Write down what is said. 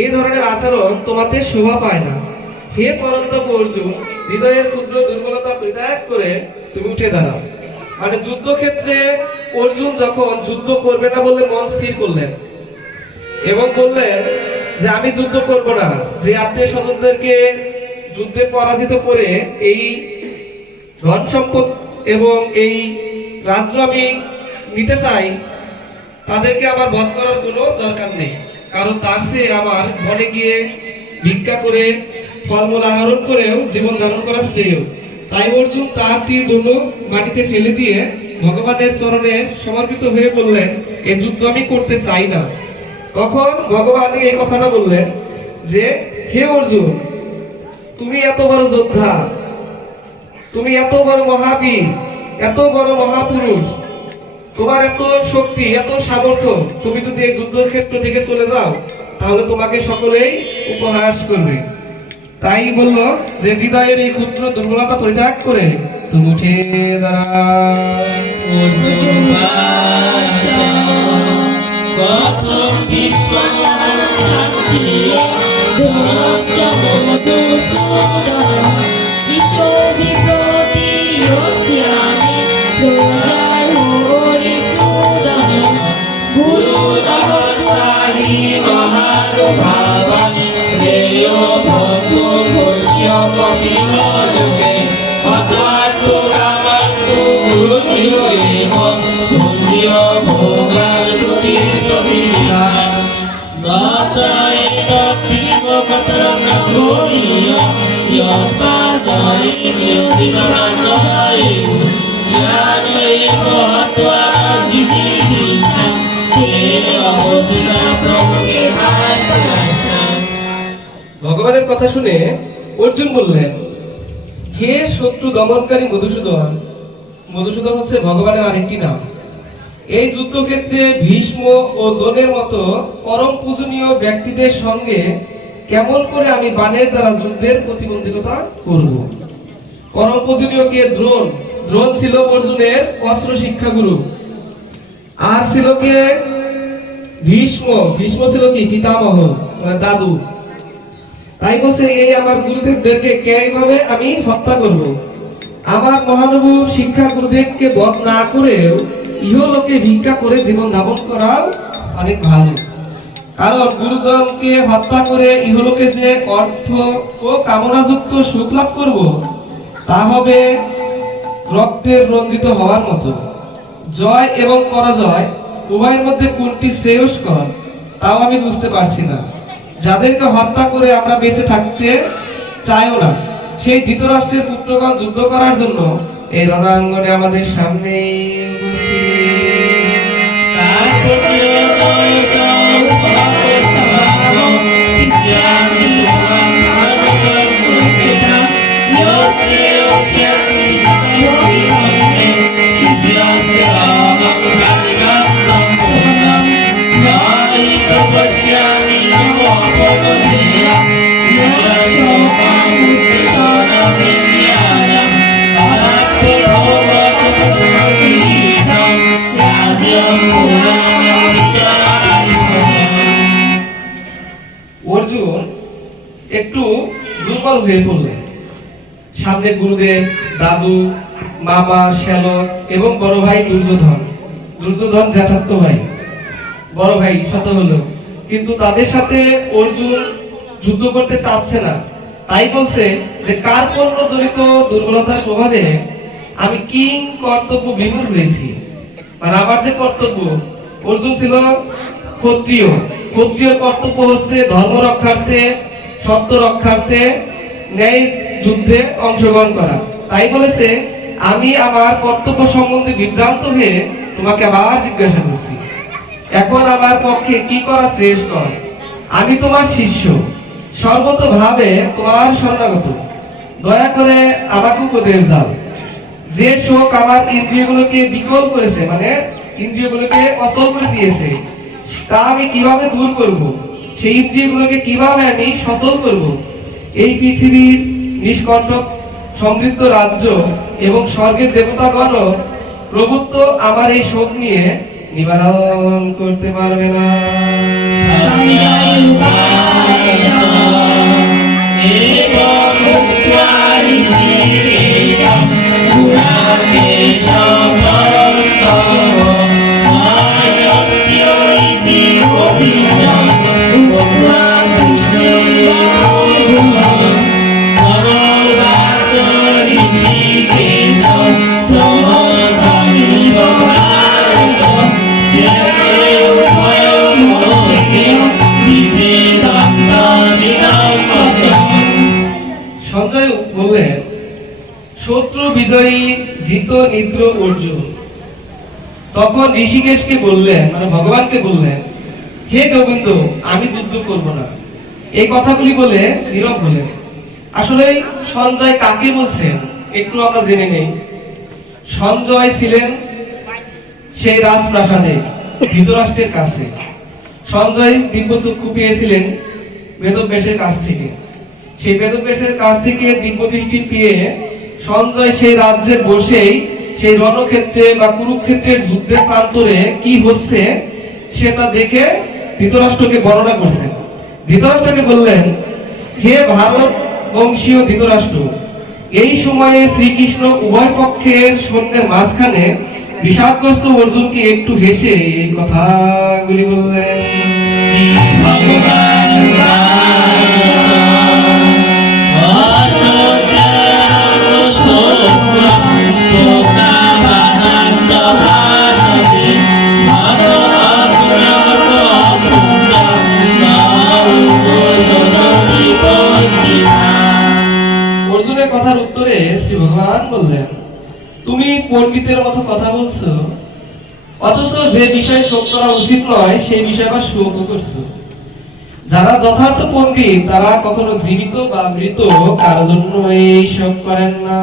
এই ধরনের আচরণ তোমাদের শোভা পায় না। হে পরন্তপ অর্জুন, হৃদয়ের ক্ষুদ্র দুর্বলতা পরিত্যাগ করে তুমি উঠে দাঁড়াও। মানে যুদ্ধক্ষেত্রে অর্জুন যখন যুদ্ধ করবে না বলে মন স্থির করলেন এবং বললেন যে আমি যুদ্ধ করব না, যে আত্মীয় স্বজনদেরকে যুদ্ধে পরাজিত করে এই ধন সম্পদ এবং এই রাজ্য আমি নিতে চাই, তাদেরকে আমার বধ করার কোনো দরকার নেই, কারণ তার চেয়ে আমার বনে গিয়ে ভিক্ষা করে ফলমূল আহরণ করেও জীবন ধারণ করা শ্রেয়। তাই অর্জুন তার তীর ধনুক মাটিতে ফেলে দিয়ে ভগবানের চরণে সমর্পিত হয়ে বললেন, এই যুদ্ধ আমি করতে চাই না। তখন ভগবান এই কথাটা বললেন যে, হে অর্জুন, তুমি এত বড় যোদ্ধা, তুমি এত বড় মহাবীর, এত বড় মহাপুরুষ, তোমার এত শক্তি, এত সামর্থ্য, তুমি যদি এই যুদ্ধক্ষেত্র থেকে চলে যাও তাহলে তোমাকে সকলেই উপহাস করবে। তাই বললো যে হৃদয়ের এই ক্ষুদ্র দুর্বলতা পরিত্যাগ করে তুমি উঠে ভগবানের কথা শুনে অর্জুন বললেন, হে শত্রু দমনকারী মধুসূদন। মধুসূদন হচ্ছে ভগবানের আরেকটি নাম। এই যুদ্ধক্ষেত্রে ভীষ্ম ও দ্রোণের মতো পরম পূজনীয় ব্যক্তিদের সঙ্গে কেমন করে আমি বাণের দ্বারা যুদ্ধের প্রতিবন্ধিতা করব? পরম পূজনীয় কে? দ্রোণ। দ্রোণ ছিল অর্জুনের অস্ত্র শিক্ষাগুরু। আর ছিল কে? ভীষ্ম। ভীষ্ম ছিল কি? পিতামহ, মানে দাদু। তাই বলছে, এই আমার গুরুদেবদেরকে কিভাবে আমি হত্যা করব? আমার মহানুভব শিক্ষা গুরুদেবকে বধ না করেও ইহলোকে ভিক্ষা করে জীবন যাপন করা অনেক ভালো। কারণ গুরুজনকে হত্যা করে ইহলোকে যে অর্থ ও কামনাযুক্ত সুখ লাভ করব, তা হবে রক্তের রঞ্জিত হওয়ার মতো। জয় এবং পরাজয় উভয়ের মধ্যে কোনটি শ্রেয়স্কর তাও আমি বুঝতে পারছি না। যাদেরকে হত্যা করে আমরা বেঁচে থাকতে চাইও না, সেই ধৃতরাষ্ট্রের পুত্রগণ যুদ্ধ করার জন্য এই রণাঙ্গনে আমাদের সামনে অর্জুন একটু দুর্বল হয়ে পড়লেন। সামনে গুরুদেব, দাদু, মামা, শ্যালক এবং বড় ভাই দুর্যোধন। দুর্যোধন জ্যাঠাতো ভাই, বড় ভাই শত হলো, কিন্তু তাদের সাথে অর্জুন যুদ্ধ করতে চাচ্ছে না। তাই বলছে যে কার পণ্য জনিত দুর্বলতার প্রভাবে আমি কিং কর্তব্য বিমূঢ় হয়েছি। মানে আমার যে কর্তব্য, অর্জুন ছিল ক্ষত্রিয়। ক্ষত্রিয় কর্তব্য হচ্ছে ধর্ম রক্ষার্থে, সত্য রক্ষার্থে, ন্যায় যুদ্ধে অংশগ্রহণ করা। তাই বলেছে আমি আমার কর্তব্য সম্বন্ধে বিভ্রান্ত হয়ে তোমাকে আবার জিজ্ঞাসা করছি, এখন আমার পক্ষে কি করা শ্রেয়স্কর? আমি তোমার শিষ্য, সর্বতভাবে তোমার শরণাগত। দয়া করে আমাকে উপদেশ দাও। যে শোক আমার ইন্দ্রিয়গুলোকে বিকল করেছে, মানে ইন্দ্রিয়গুলোকে অচল করে দিয়েছে, তা আমি কিভাবে দূর করব? সেই ইন্দ্রিয়গুলোকে কিভাবে আমি সচল করব? এই পৃথিবীর নিষ্কণ্টক সমৃদ্ধ রাজ্য এবং স্বর্গের দেবতাগণ প্রভু তো আমার এই শোক নিয়ে নিবারণ করতে পারবে না। সঞ্জয় বললেন, শত্রু বিজয়ী জিত নিদ্র অর্জুন। তখন ঋষিকেশকে বললেন, মানে ভগবানকে বললেন, হে গোবিন্দ, আমি যুদ্ধ করব না। এই কথাগুলি বলে নীরব হলেন। আসলে সঞ্জয় কাকে বলছেন একটু আমরা জেনে নেই। সঞ্জয় ছিলেন সেই রাজপ্রাসাদে ধৃতরাষ্ট্রের কাছে। সঞ্জয় দিব্যচক্ষু পেয়েছিলেন বেদব্যাসের কাছ থেকে। সেই বেদব্যাসের কাছ থেকে দিব্যদৃষ্টি পেয়ে সঞ্জয় সেই রাজ্যে বসেই সেই রণক্ষেত্রে বা কুরুক্ষেত্রের যুদ্ধের প্রান্তরে কি হচ্ছে সেটা দেখে ধৃতরাষ্ট্রকে বর্ণনা করছেন। ধৃতরাষ্ট্রকে বললেন, হে ভারত বংশীয় ধৃতরাষ্ট্র, এই সময়ে শ্রীকৃষ্ণ উভয় পক্ষের সৈন্যের মাঝখানে বিষাদগ্রস্ত অর্জুনকে একটু হেসে এই কথাগুলি বললেন। অর্জুনের কথার উত্তরে শ্রী ভগবান বললেন, তুমি পণ্ডিতের মতো কথা বলছো, অথচ যে বিষয়ে শোক করা উচিত নয় সেই বিষয়ে আবার শোক করছো। যারা যথার্থ পণ্ডিত তারা কখনো জীবিত বা মৃত কারোর জন্য এই শোক করেন না।